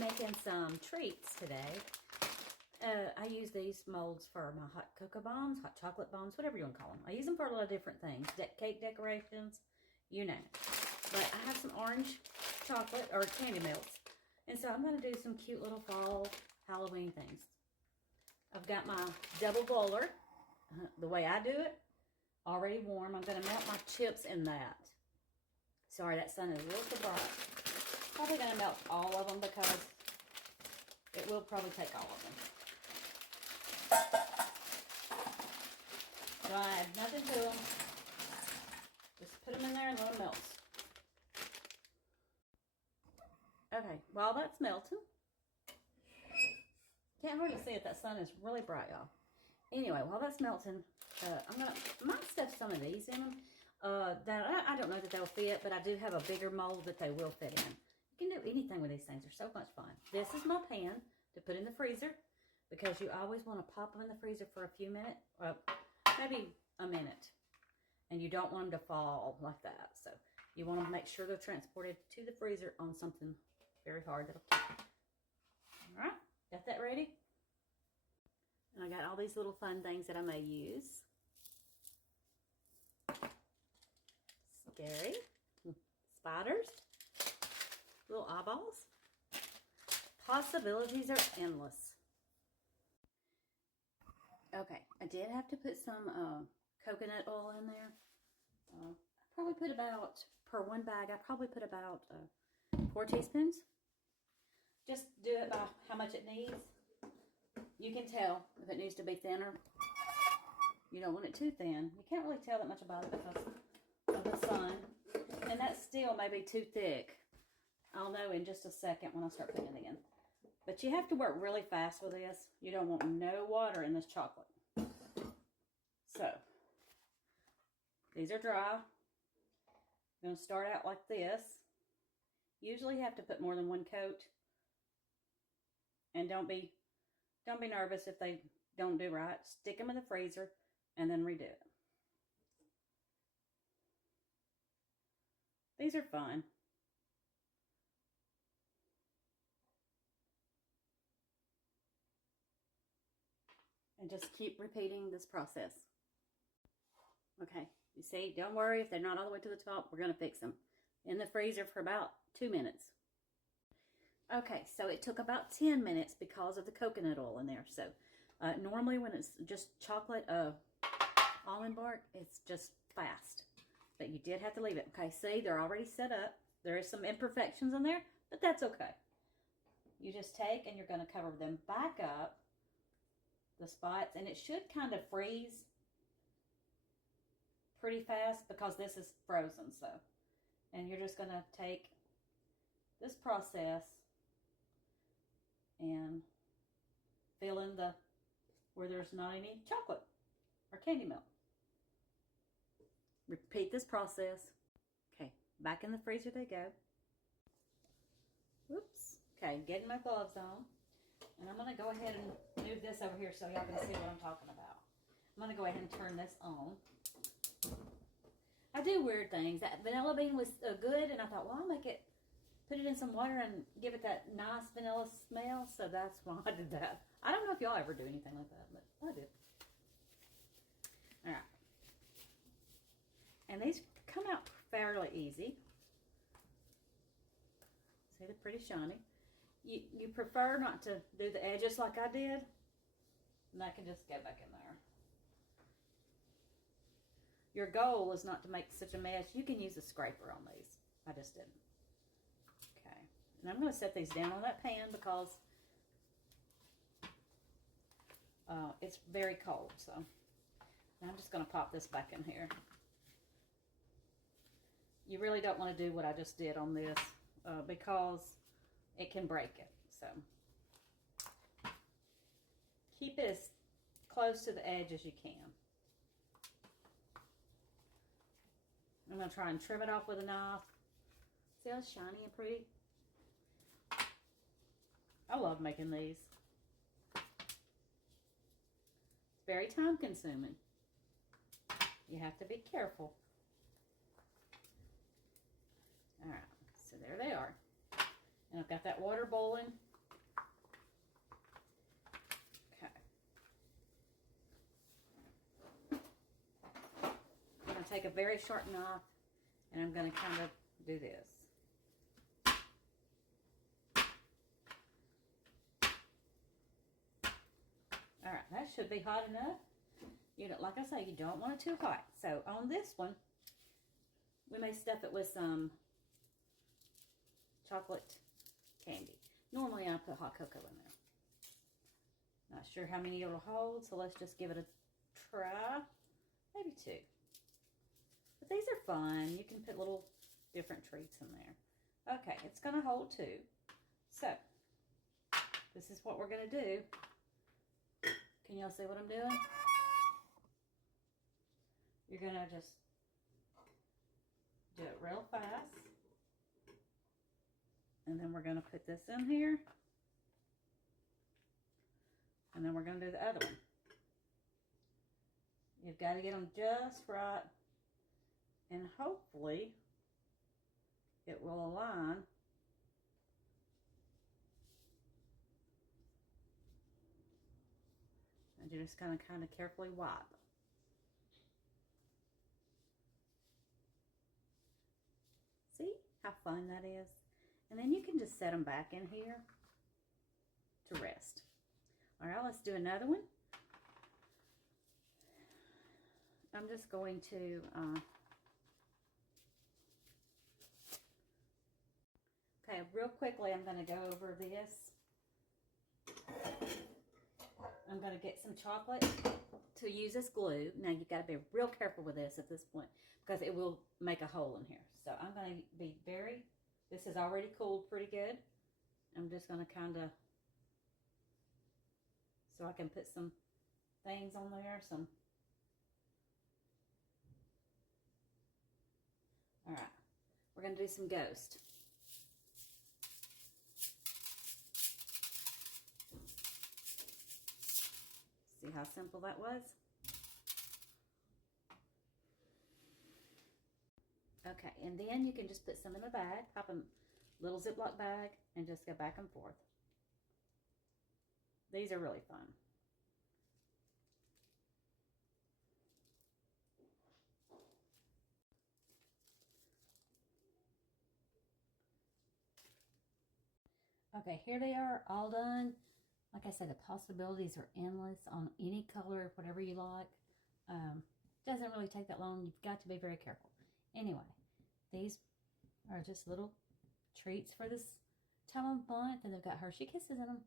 making some treats today. I use these molds for my hot cocoa bombs, hot chocolate bombs, whatever you want to call them. I use them for a lot of different things. Cake decorations, you name it. But I have some orange chocolate or candy melts. And so I'm going to do some cute little fall Halloween things. I've got my double boiler, the way I do it, already warm. I'm going to melt my chips in that. Sorry, that sun is a little too bright. Probably going to melt all of them because it will probably take all of them. So I add nothing to them. Just put them in there and let them melt. Okay, while that's melting, can't hardly see it. That sun is really bright, y'all. Anyway, while that's melting, I might stuff some of these in them. That I don't know that they'll fit, but I do have a bigger mold that they will fit in. You can do anything with these things. They're so much fun. This is my pan to put in the freezer because you always want to pop them in the freezer for a few minutes, maybe a minute. And you don't want them to fall like that. So you want to make sure they're transported to the freezer on something very hard that'll keep them. All right, got that ready? And I got all these little fun things that I may use. Scary. Spiders. Little eyeballs. Possibilities are endless. Okay, I did have to put some coconut oil in there. I probably put about, per one bag, I probably put about 4 teaspoons. Just do it by how much it needs. You can tell if it needs to be thinner. You don't want it too thin. You can't really tell that much about it because of the sun. And that still may be too thick. I'll know in just a second when I start putting it in. But you have to work really fast with this. You don't want no water in this chocolate. So, these are dry. I'm going to start out like this. Usually you have to put more than one coat. And don't be nervous if they don't do right. Stick them in the freezer and then redo it. These are fun. And just keep repeating this process. Okay, you see, don't worry if they're not all the way to the top. We're going to fix them. In the freezer for about 2 minutes. Okay, so it took about 10 minutes because of the coconut oil in there. So normally when it's just chocolate almond bark, it's just fast. But you did have to leave it. Okay, see, they're already set up. There is some imperfections in there, but that's okay. You just take and you're going to cover them back up, the spots, and it should kind of freeze pretty fast because this is frozen. So, and you're just going to take this process and fill in where there's not any chocolate or candy melt. Repeat this process. Okay, back in the freezer they go. Whoops. Okay, getting my gloves on. And I'm going to go ahead and move this over here so y'all can see what I'm talking about. I'm going to go ahead and turn this on. I do weird things. That vanilla bean was good, and I thought, well, I'll put it in some water and give it that nice vanilla smell. So that's why I did that. I don't know if y'all ever do anything like that, but I do. All right. And these come out fairly easy. See, they're pretty shiny. You prefer not to do the edges like I did. And that can just go back in there. Your goal is not to make such a mess. You can use a scraper on these. I just didn't. Okay. And I'm going to set these down on that pan because it's very cold. So I'm just going to pop this back in here. You really don't want to do what I just did on this because it can break it. So keep it as close to the edge as you can. I'm going to try and trim it off with a knife. See how shiny and pretty? I love making these. It's very time consuming. You have to be careful. Alright, so there they are. And I've got that water boiling. take a very sharp knife and I'm going to kind of do this. All right, that should be hot enough. You know, like I say, you don't want it too hot. So on this one, we may stuff it with some chocolate candy. Normally I put hot cocoa in there. Not sure how many it'll hold, so let's just give it a try. Maybe 2. But these are fun. You can put little different treats in there. Okay, it's going to hold 2. So, this is what we're going to do. Can y'all see what I'm doing? You're going to just do it real fast. And then we're going to put this in here. And then we're going to do the other one. You've got to get them just right. And hopefully it will align. And you're just going to kind of carefully wipe. See how fun that is? And then you can just set them back in here to rest. All right, let's do another one. I'm just going to okay, real quickly I'm going to go over this. I'm going to get some chocolate to use as glue. Now you've got to be real careful with this at this point because it will make a hole in here. So I'm going to be very, this is already cooled pretty good. I'm just going to kind of, so I can put some things on there, some. All right, we're going to do some ghost. See how simple that was? Okay, and then you can just put some in a bag, pop a little Ziploc bag, and just go back and forth. These are really fun. Okay, here they are, all done. Like I said, the possibilities are endless on any color, whatever you like. Doesn't really take that long. You've got to be very careful. Anyway, these are just little treats for this time of month, and they've got Hershey Kisses in them.